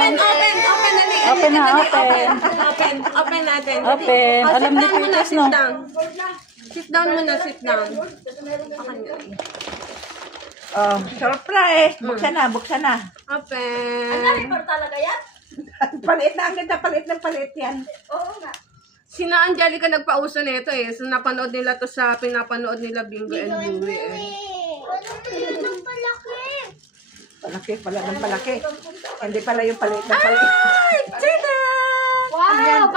Open, open, open. Open na, open. Open, open natin. Open. Oh, Alam sit ni down muna, Titus, sit no? down. Sit down muna, sit down. Oh, surprise! Buksan na, buksan na. Open. Palit na, ang ganda, palit ng palit yan. Sina Angelica nagpauso nito eh. So, napanood nila to sa pinapanood nila Bingo and Bluey eh. Palaki, pala ng palaki. Hindi pala yung palit ng palit. Wow!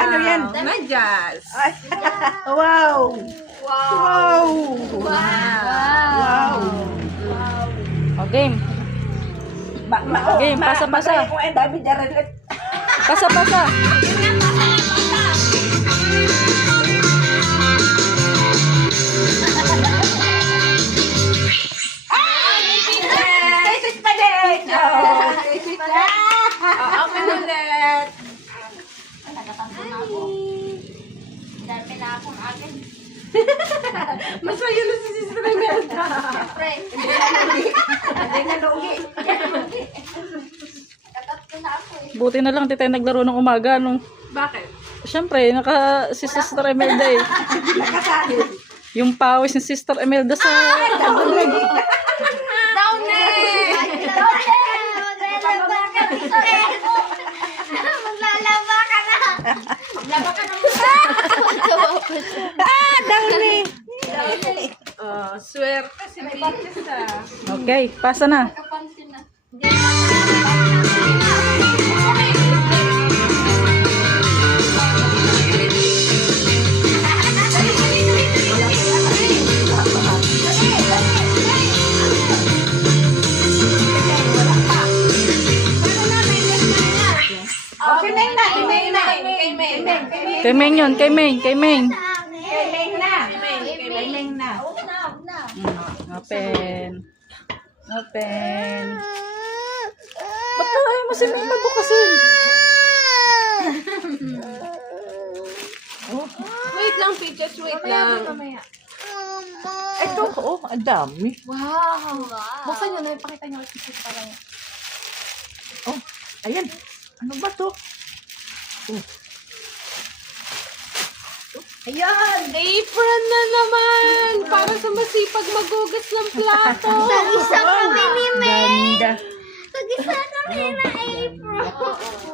Ano yan? Medyas. Ay, wow! Wow! Wow! O, game. Game, pasa-pasa. Ang dami dyan rin. Pasa-pasa. This is palit! Open ulit. Masaya na si Sister Imelda. Hindi na lugi. Buti na lang di tayo naglaro ng umaga. Nung, Bakit? siyempre, si Sister Imelda eh. Nakasali. Yung pawis ni Sister Imelda sa... Down eh! Maglalaba ka na. Maglaba ka na muna. Dami! Oh, swerte si Beatrice ah. Okay, pasa na. Okay na na, Kay Meng yun, kay Meng, kay Meng. Kailing na. Open. Open. Ba't ka ayaw mo si Meng magbukasin? Wait lang, Peaches, wait lang. Ito, oh, ang dami. Wow. Buksan nyo na, ipakita nyo kasi sa parang. Oh, ayan. Ano ba to? Ayan! Apron na naman! Para sa masipag magugas ng plato. Isa kami ni May. Ganda. Tag-isa kami na April.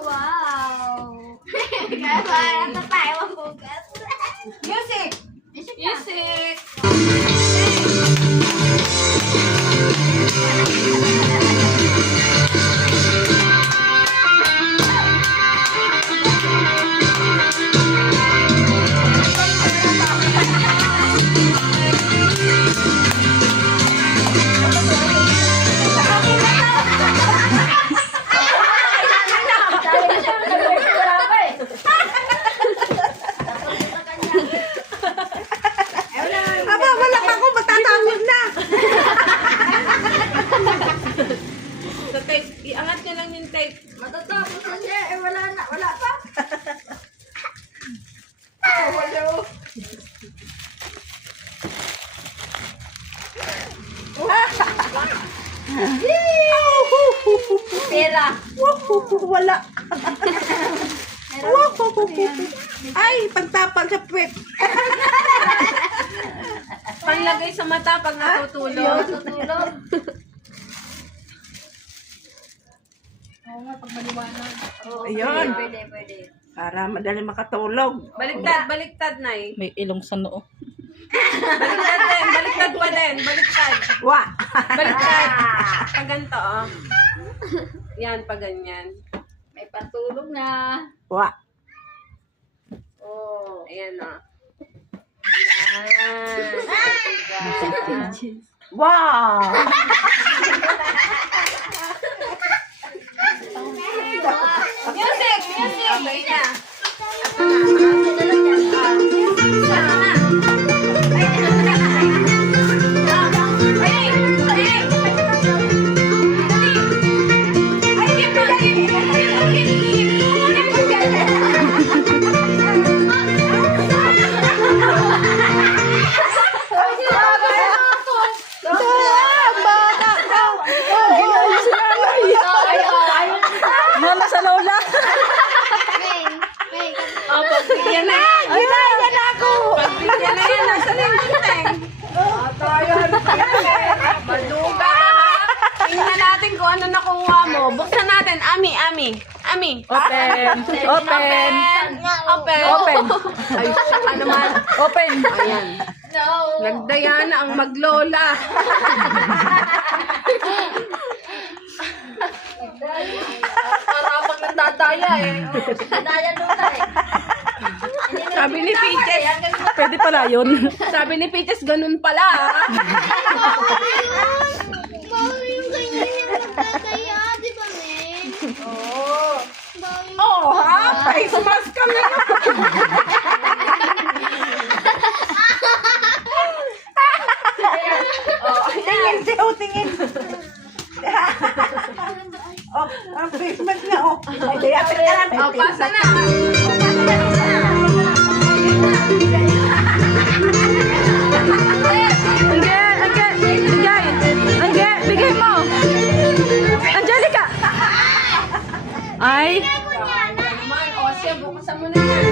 Wow. Kaya parang na tayo mabugas. Music! Music! Aba, wala pa ako, matatawag na. Sa tape, iangat nyo lang yung tape. Matatapos na siya. Eh, wala na. Wala pa. Pera. Wala. Ay, pagtapal sa puwet. Panlagay sa mata pag natutulog. Tutulog. Oo nga, pag maliwanag. Ayun. Pwede, pwede. Para madali makatulog. Baliktad, baliktad na eh. May ilong sa noo. Baliktad din, baliktad pa din, baliktad. Wa! Baliktad. Pag ganito, oh. Yan, pag ganyan. May patulog na. Wa! Oh. Ayan, oh. Yan. Wow! Music! Music! Okay na. Ami. Ami. Open. Open. Open. Open. Ay, saka naman. Open. Ayan. No. Nagdaya na ang maglola. Parapang nagdadaya eh. Daya Lola eh. Sabi ni Peaches. Pwede pala yun. Sabi ni Peaches, ganun pala. Bawal yung ganyan yung nagdadaya, di ba, men? Oo. Bawal yung... Oh, ha? Face mask ka na. Tingin, Teo, tingin. Oh, ang basement niya, oh. Ay, di, apit ka na. Oh, pasa na. Angge, Angge, bigay. Angge, bigay mo. Angelica. Ay. Naman, o siya, bukasan mo na yan.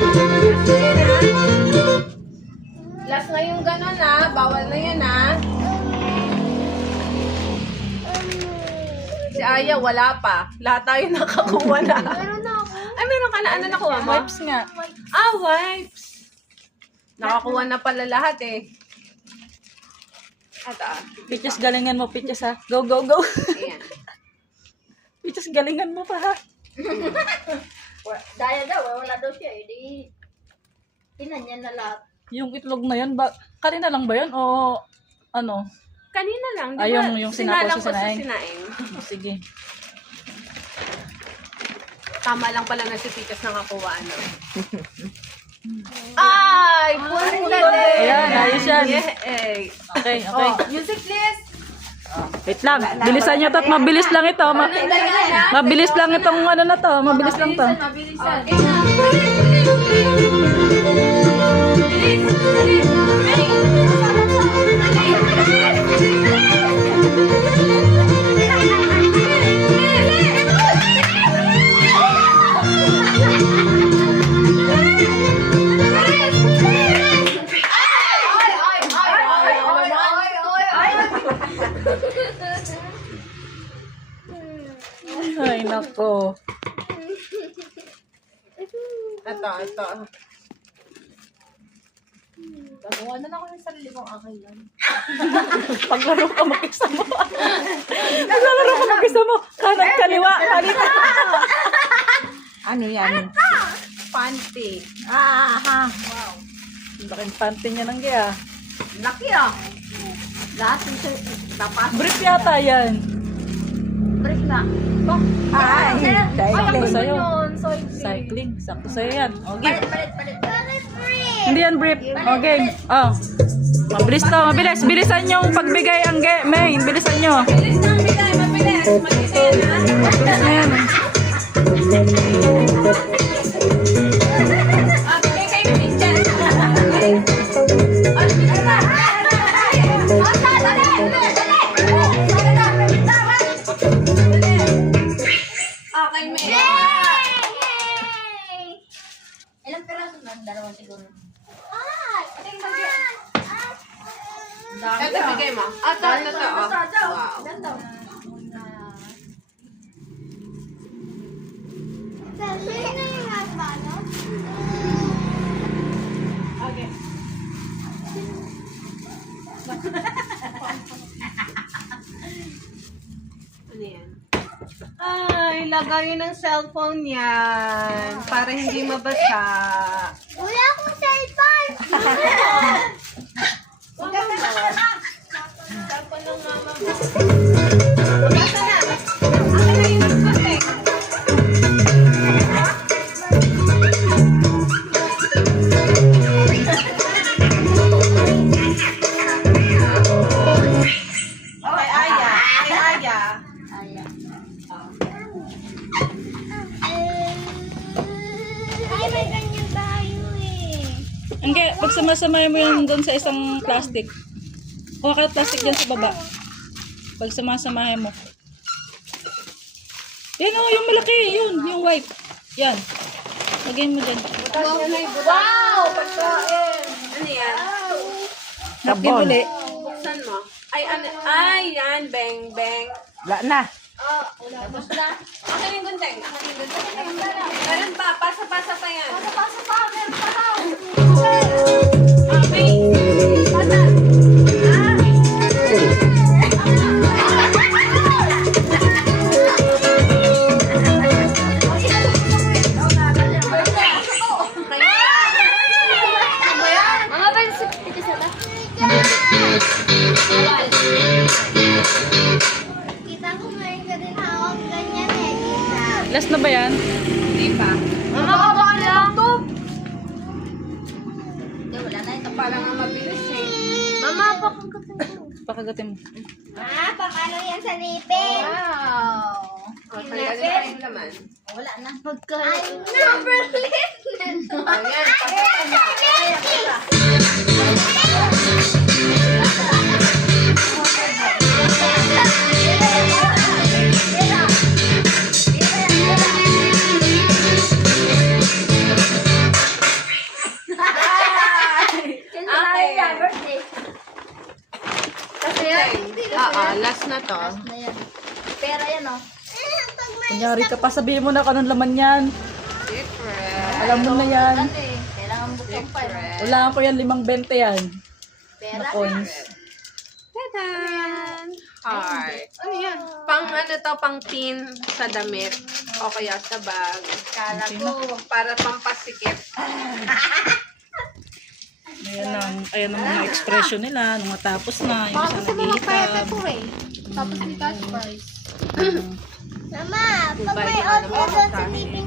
Last na yung gano'n ha. Bawal na yan ha. Si Aya, wala pa. Lahat tayo nakakuha na. Meron na ako. Ay, meron ka na. Ano nakuha mo? Wipes nga. Ah, wipes. Nakakuha na pala lahat eh. At Pitches, galingan mo, Pitches ha. Go, go, go. ayan. Pitches, galingan mo pa ha. Daya daw, wala daw siya eh. Di, tinanyan na lahat. Yung itlog na yan, kanina lang ba yun? O ano? Kanina lang, di ba? Ay, yung Sinalang sinapo ko sa sa sinaing. sinaing. Sige. Tama lang pala na si Tikas nakakuha, ano. Ay, punta Ayan, ayos yan. Yeah, eh. Okay, okay. Music please. Wait lang. Bilisan nyo to. Mabilis lang ito. Mabilis lang itong ano na to. Mabilis lang to. Mabilisan. Ay, nako. Ito. Gagawa na lang ako ng sarili kong akin lang. Paglaro ka mag-isa mo. Paglaro ka mag-isa mo. Kanan, kaliwa, kaliwa. Ano yan? Panty. Ah, Ang laking panty niya ng gaya. Laki ah. lahat yung tapas. Brief yata yan. Brief na. Ay, Sakto dahil sa'yo. So, Cycling. Sakto sa'yo yan. Okay. palit. Hindi yan brief. Okay. Oh. Mabilis to. Mabilis. Bilisan yung pagbigay ang main. Bilisan nyo. Bilis na, bigay. Mabilis. Mag-isa yan ha. Mabilis na yan. Bigay kay Peaches. Okay, May. Ilang piraso na? Dalawang siguro. Ito, bigay mo. Ito. Wow. Okay. Ano yan? Ay, lagayin ng cellphone yan. Para hindi mabasa. Wala akong cellphone! Cellphone ng mama mo. Mabasa na. Akin na yung toothpaste eh. Okay, Aya. Kay Aya. Ay, may ganyan tayo eh. Hindi, pagsama-samay mo yan doon sa isang plastic. Kuha ka ng plastic dyan sa baba. Pagsama-samahin mo. Yan o, yung malaki. Yun, yung white. Yan. Lagyan mo dyan. Wow! Pagkain! Ano yan? Napkin uli. Buksan mo. Ay, ano? Ay, yan. Bang, bang. Wala na. Tapos na. Akin yung gunting. Meron pa. Pasa-pasa pa yan. Pasa pa, meron pa daw. Okay. Pasa. Mga bensin. Ito sila. Kita ko meron ka din hawak ganyan eh. Kita. Last na ba yan? Hindi pa. Mama, baka lang. Wala na. Ito pa lang ang mabilis eh. Mama, pakagatin ko. Pakagatin mo. Paano yan sa lipin? Wow. O, tanggalin pa yung laman. Wala na. Pagkain. Number list na to. Ayan. Pasa. Birthday. Kasi Last na to. na yan. Pero yan o. Kunyari ka pa, sabihin mo na kung anong laman yan. Secret. Alam mo na yan. Kailangan buksan pa. Wala ko yan, 5.20 yan. Pera. Na coins. Tadan! Heart. Ano yan? Pang ano to, pang pin sa damit. O kaya sa bag. Kala ko. Para pampasikip. Ayan ang mga expression nila nung matapos na. Yung isa nag-iikab. Tapos may cash prize. Mama, pag may order doon sa lipin